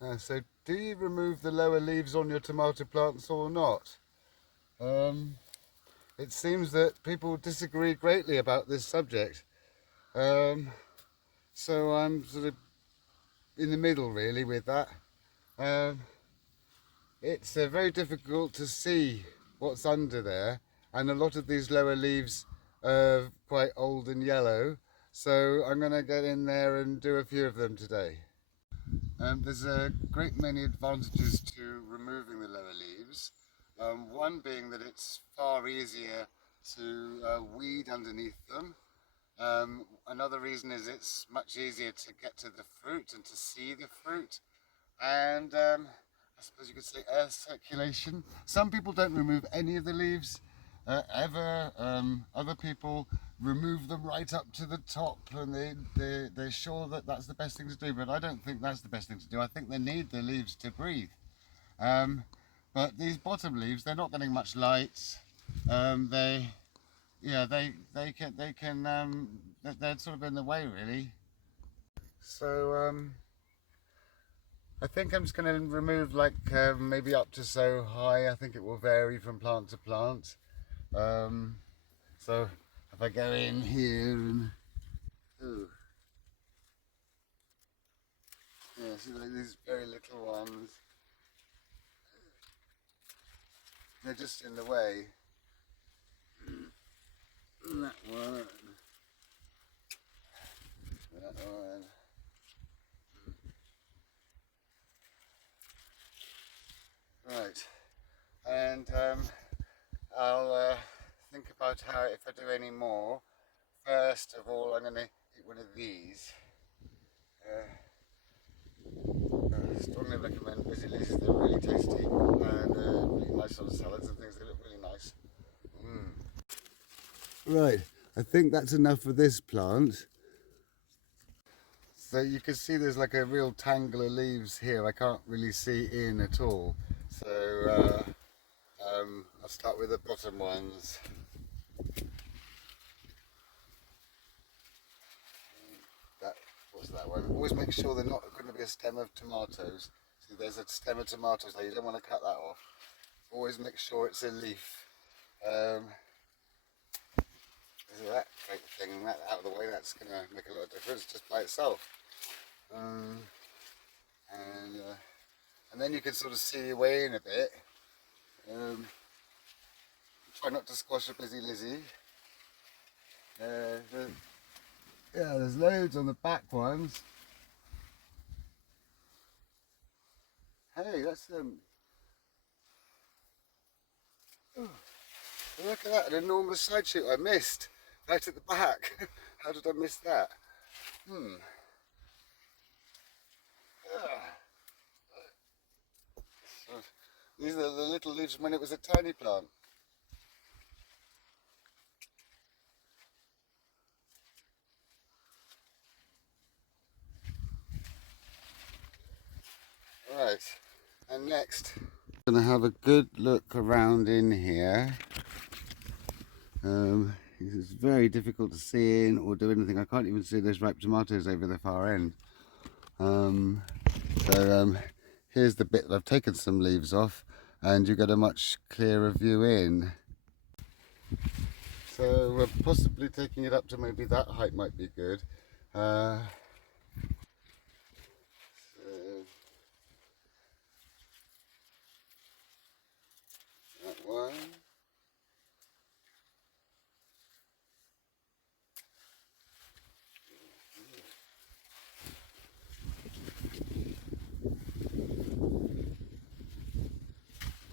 So do you remove the lower leaves on your tomato plants or not? Um, it seems that people disagree greatly about this subject. Um, so I'm sort of in the middle really with that. Um, it's very difficult to see what's under there, and a lot of these lower leaves are quite old and yellow. So I'm going to get in there and do a few of them today. There's a great many advantages to removing the lower leaves. One being that it's far easier to weed underneath them. Another reason is it's much easier to get to the fruit and to see the fruit. And I suppose you could say air circulation. Some people don't remove any of the leaves ever. Other people remove them right up to the top, and they're sure that that's the best thing to do. But I don't think that's the best thing to do. I think they need the leaves to breathe. Um, but these bottom leaves, they're not getting much light. They yeah they're sort of in the way really. So I think I'm just going to remove like maybe up to so high. I think it will vary from plant to plant. Um, so if I go in here and ooh, yeah, see like these very little ones, they're just in the way. That one, that one. Right, and I'll think about how if I do any more. First of all, I'm going to eat one of these. Uh, Strongly recommend busy leases. They're really tasty and really nice on salads and things. They look really nice. Mm. Right, I think that's enough for this plant. So you can see there's like a real tangle of leaves here. I can't really see in at all. So I'll start with the bottom ones. That what's that one? Always make sure they're not going to be a stem of tomatoes. See, there's a stem of tomatoes there. You don't want to cut that off. Always make sure it's a leaf. Um, so that great thing, that out of the way, that's going to make a lot of difference just by itself. Um, and, uh, and then you can sort of see your way in a bit. Try not to squash a busy Lizzie. Yeah, there's loads on the back ones. Hey, that's oh, look at that, an enormous side shoot I missed right at the back. How did I miss that? Hmm. Ah. So, these are the little leaves when it was a tiny plant. Right, and next I'm going to have a good look around in here. It's very difficult to see in or do anything. I can't even see those ripe tomatoes over the far end. Um, so here's the bit that I've taken some leaves off, and you get a much clearer view in. So we're possibly taking it up to maybe that height might be good. So that one.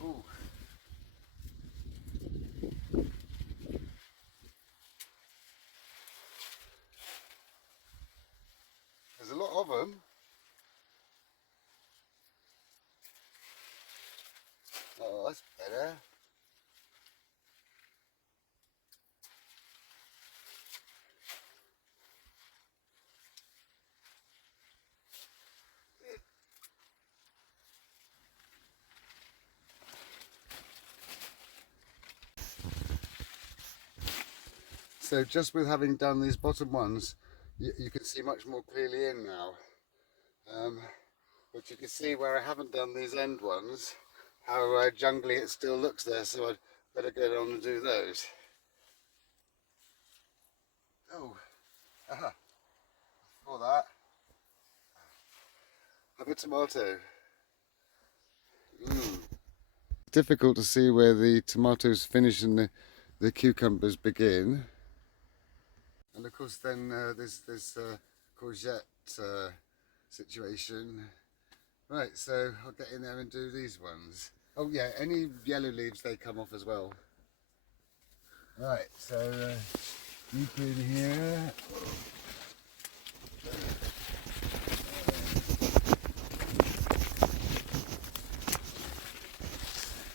Ooh. There's a lot of them. Oh, that's better. So just with having done these bottom ones, you can see much more clearly in now. Um, But you can see where I haven't done these end ones, how jungly it still looks there, so I'd better go on and do those. Oh, for that, have a tomato. Difficult to see where the tomatoes finish and the cucumbers begin. And of course then there's this courgette situation. Right, so I'll get in there and do these ones. Oh yeah, any yellow leaves, they come off as well. Right, so deep in here.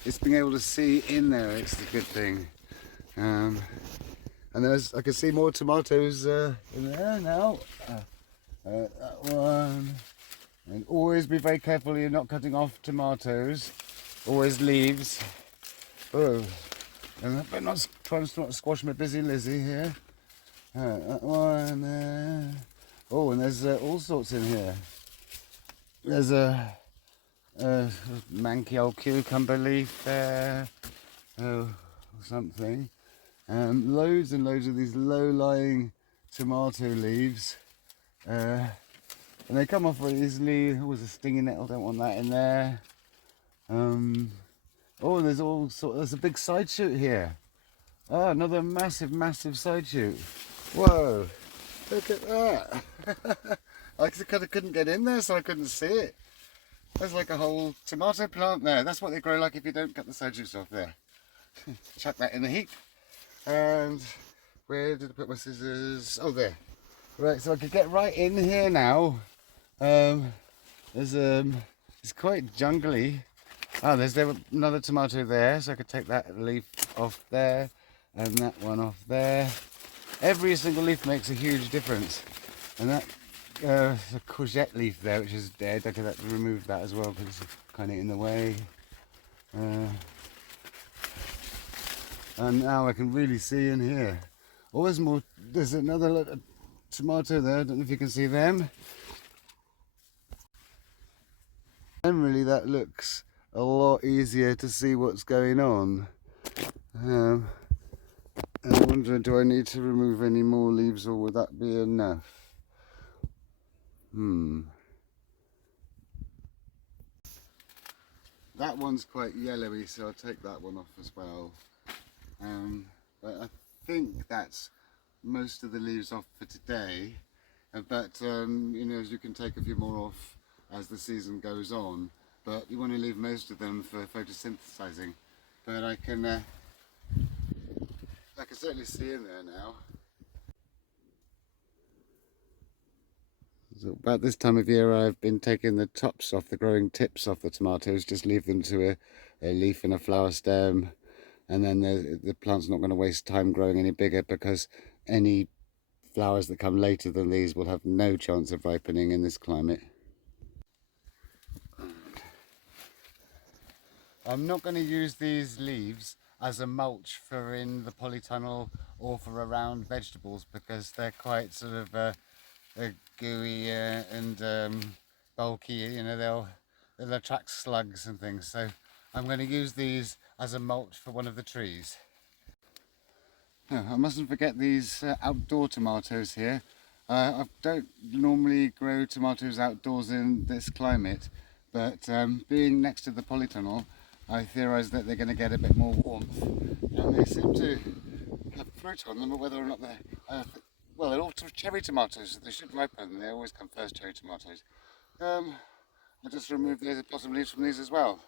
It's being able to see in there, it's the good thing. And I can see more tomatoes in there now. That one. And always be very careful you're not cutting off tomatoes. Always leaves. Oh, but not trying to not squash my busy Lizzie here. That one there. Oh, and there's all sorts in here. There's a manky old cucumber leaf there. Oh, something. Loads and loads of these low-lying tomato leaves. And they come off very easily. Oh, there's a stinging nettle, don't want that in there. Oh, there's a big side shoot here. Oh, another massive, massive side shoot. Whoa, look at that. I kind of couldn't get in there, so I couldn't see it. There's like a whole tomato plant there. That's what they grow like if you don't cut the side shoots off there. Chuck that in the heap. And where did I put my scissors? Oh, there. Right, so I could get right in here now. It's quite jungly. Oh, there's another tomato there, so I could take that leaf off there and that one off there. Every single leaf makes a huge difference. And that the courgette leaf there, which is dead, I could have to remove that as well because it's kind of in the way. And now I can really see in here. Oh, there's more. There's another tomato there. I don't know if you can see them. Generally, that looks a lot easier to see what's going on. I'm wondering, do I need to remove any more leaves, or would that be enough? That one's quite yellowy, so I'll take that one off as well. But I think that's most of the leaves off for today. But you know, you can take a few more off as the season goes on. But you want to leave most of them for photosynthesizing. But I can certainly see in there now. So about this time of year, I've been taking the tops off, the growing tips off the tomatoes, just leave them to a leaf and a flower stem, and then the plant's not going to waste time growing any bigger, because any flowers that come later than these will have no chance of ripening in this climate. I'm not going to use these leaves as a mulch for in the polytunnel or for around vegetables, because they're quite sort of gooey and bulky. You know, they'll attract slugs and things. So I'm going to use these as a mulch for one of the trees. I mustn't forget these outdoor tomatoes here. I don't normally grow tomatoes outdoors in this climate, but being next to the polytunnel, I theorise that they're going to get a bit more warmth, and they seem to have fruit on them, but whether or not they're well, they're all cherry tomatoes, so they should ripen. They always come first, cherry tomatoes. I'll just remove the bottom leaves from these as well.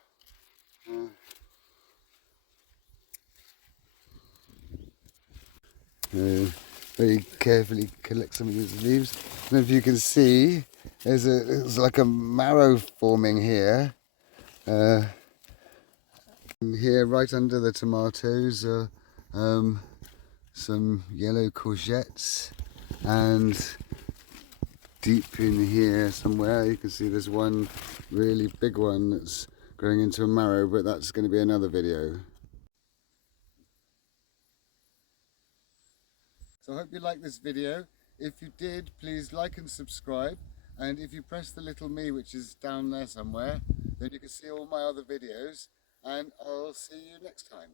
Very carefully collect some of these leaves. And if you can see, there's like a marrow forming here. Here, right under the tomatoes, some yellow courgettes, and deep in here somewhere you can see there's one really big one that's growing into a marrow, but that's going to be another video. So I hope you liked this video. If you did, please like and subscribe, and if you press the little me, which is down there somewhere, then you can see all my other videos, and I'll see you next time.